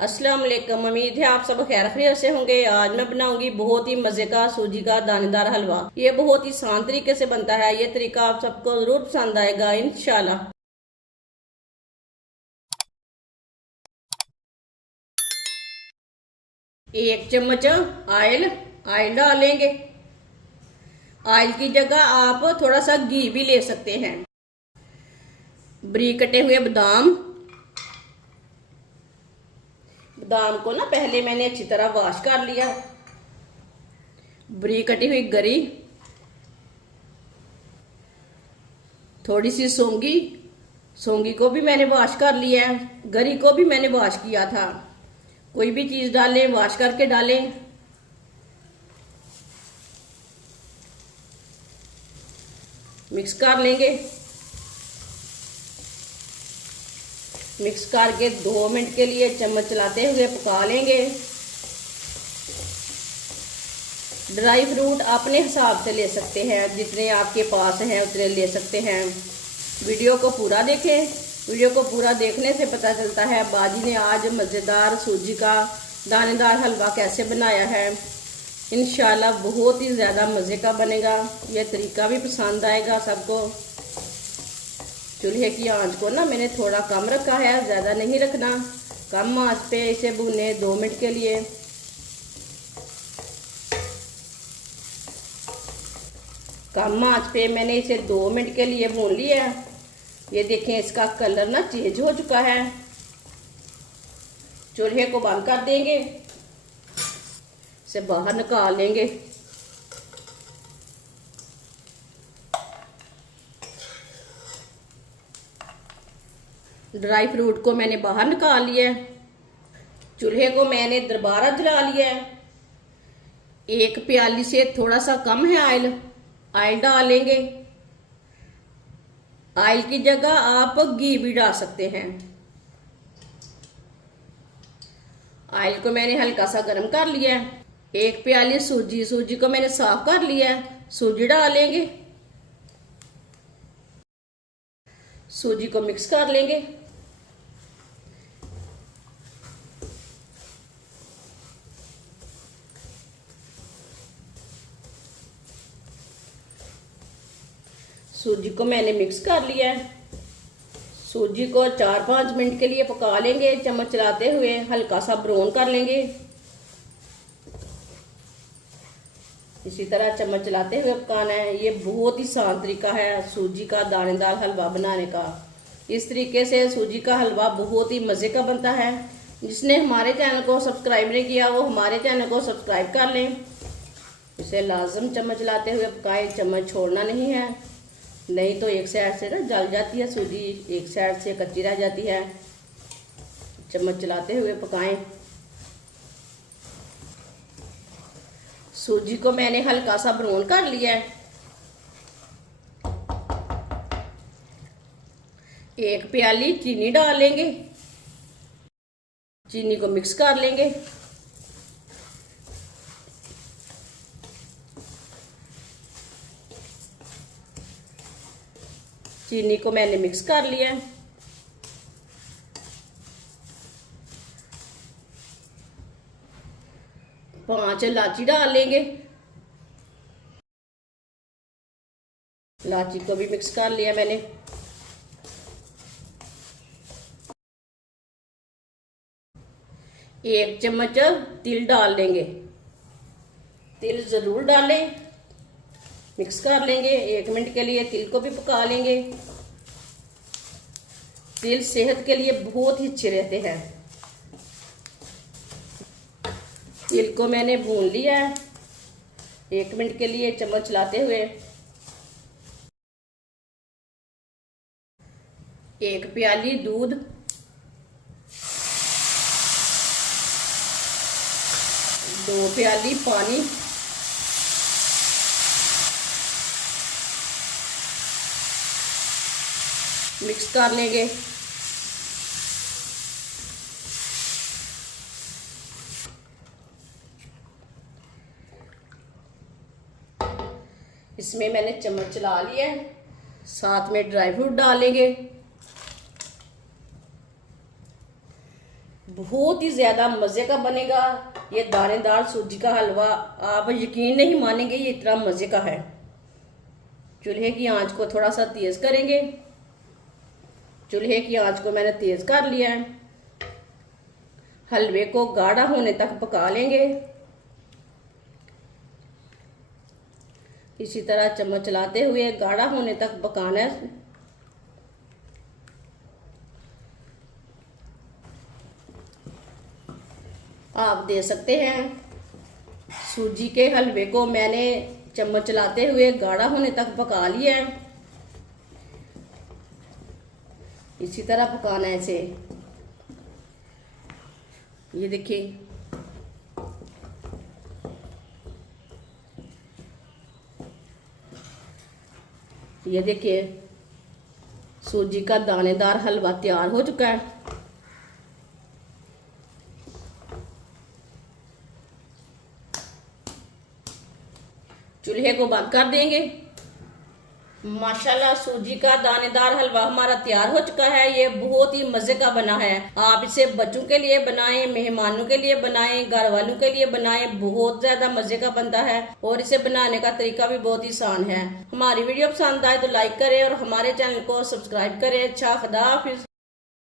अस्सलाम वालेकुम। उम्मीद है आप सब खैर खैरियत से होंगे। आज मैं बनाऊंगी बहुत ही मजे का सूजी का दानेदार हलवा। ये बहुत ही आसान तरीके से बनता है। ये तरीका आप सबको जरूर पसंद आएगा इंशाल्लाह। एक चम्मच ऑयल डालेंगे। ऑयल की जगह आप थोड़ा सा घी भी ले सकते हैं। बारीक कटे हुए बादाम बादाम को ना पहले मैंने अच्छी तरह वॉश कर लिया। बारीक कटी हुई गरी, थोड़ी सी सौंगी सौंगी को भी मैंने वॉश कर लिया है। गरी को भी मैंने वॉश किया था। कोई भी चीज डालें वॉश करके डालें। मिक्स कर लेंगे। मिक्स करके 2 मिनट के लिए चम्मच चलाते हुए पका लेंगे। ड्राई फ्रूट अपने हिसाब से ले सकते हैं, जितने आपके पास हैं उतने ले सकते हैं। वीडियो को पूरा देखें। वीडियो को पूरा देखने से पता चलता है बाजी ने आज मज़ेदार सूजी का दानेदार हलवा कैसे बनाया है। इंशाल्लाह बहुत ही ज़्यादा मज़े का बनेगा। यह तरीका भी पसंद आएगा सबको। चूल्हे की आंच को ना मैंने थोड़ा कम रखा है, ज़्यादा नहीं रखना। कम आंच पे इसे भूने 2 मिनट के लिए। कम आंच पे मैंने इसे 2 मिनट के लिए भून लिया। ये देखें इसका कलर ना चेंज हो चुका है। चूल्हे को बंद कर देंगे। इसे बाहर निकाल लेंगे। ड्राई फ्रूट को मैंने बाहर निकाल लिया है। चूल्हे को मैंने दोबारा जला लिया है। एक प्याली से थोड़ा सा कम है ऑयल डालेंगे। ऑयल की जगह आप घी भी डाल सकते हैं। ऑयल को मैंने हल्का सा गर्म कर लिया है। एक प्याली सूजी को मैंने साफ कर लिया है। सूजी डालेंगे। सूजी को मिक्स कर लेंगे। सूजी को मैंने मिक्स कर लिया है। सूजी को 4-5 मिनट के लिए पका लेंगे। चम्मच चलाते हुए हल्का सा ब्राउन कर लेंगे। इसी तरह चम्मच चलाते हुए पकाना है। ये बहुत ही आसान तरीका है सूजी का दानेदार हलवा बनाने का। इस तरीके से सूजी का हलवा बहुत ही मज़े का बनता है। जिसने हमारे चैनल को सब्सक्राइब नहीं किया वो हमारे चैनल को सब्सक्राइब कर लें। इसे लाजम चम्मच चलाते हुए पकाएं। चम्मच छोड़ना नहीं है, नहीं तो एक साइड से ना जल जाती है सूजी, एक साइड से कच्ची रह जाती है। चम्मच चलाते हुए पकाएं। सूजी को मैंने हल्का सा ब्राउन कर लिया है। एक प्याली चीनी डालेंगे। चीनी को मिक्स कर लेंगे। चीनी को मैंने मिक्स कर लिया है। पांच इलायची डाल लेंगे। इलायची को भी मिक्स कर लिया मैंने। एक चम्मच तिल डाल लेंगे। तिल जरूर डालें। मिक्स कर लेंगे। 1 मिनट के लिए तिल को भी पका लेंगे। तिल सेहत के लिए बहुत ही अच्छे रहते हैं। तिल को मैंने भून लिया है 1 मिनट के लिए चम्मच चलाते हुए। 1 प्याली दूध, 2 प्याली पानी, मिक्स कर लेंगे। इसमें मैंने चम्मच चला लिया है। साथ में ड्राई फ्रूट डालेंगे। बहुत बहुत ही ज्यादा मजे का बनेगा। ये दानेदार सूजी का हलवा आप यकीन नहीं मानेंगे, ये इतना मजे का है। चूल्हे की आंच को थोड़ा सा तेज करेंगे। चूल्हे की आंच को मैंने तेज कर लिया है। हलवे को गाढ़ा होने तक पका लेंगे। इसी तरह चम्मच चलाते हुए गाढ़ा होने तक पकाना है। आप दे सकते हैं सूजी के हलवे को मैंने चम्मच चलाते हुए गाढ़ा होने तक पका लिया है। इसी तरह पकाना है इसे। ये देखिए, ये देखिए सूजी का दानेदार हलवा तैयार हो चुका है। चूल्हे को बंद कर देंगे। माशाल्लाह सूजी का दानेदार हलवा हमारा तैयार हो चुका है। ये बहुत ही मजे का बना है। आप इसे बच्चों के लिए बनाएं, मेहमानों के लिए बनाएं, घर वालों के लिए बनाएं। बहुत ज्यादा मजे का बनता है और इसे बनाने का तरीका भी बहुत ही आसान है। हमारी वीडियो पसंद आए तो लाइक करें और हमारे चैनल को सब्सक्राइब करें। अच्छा, खुदा हाफिज।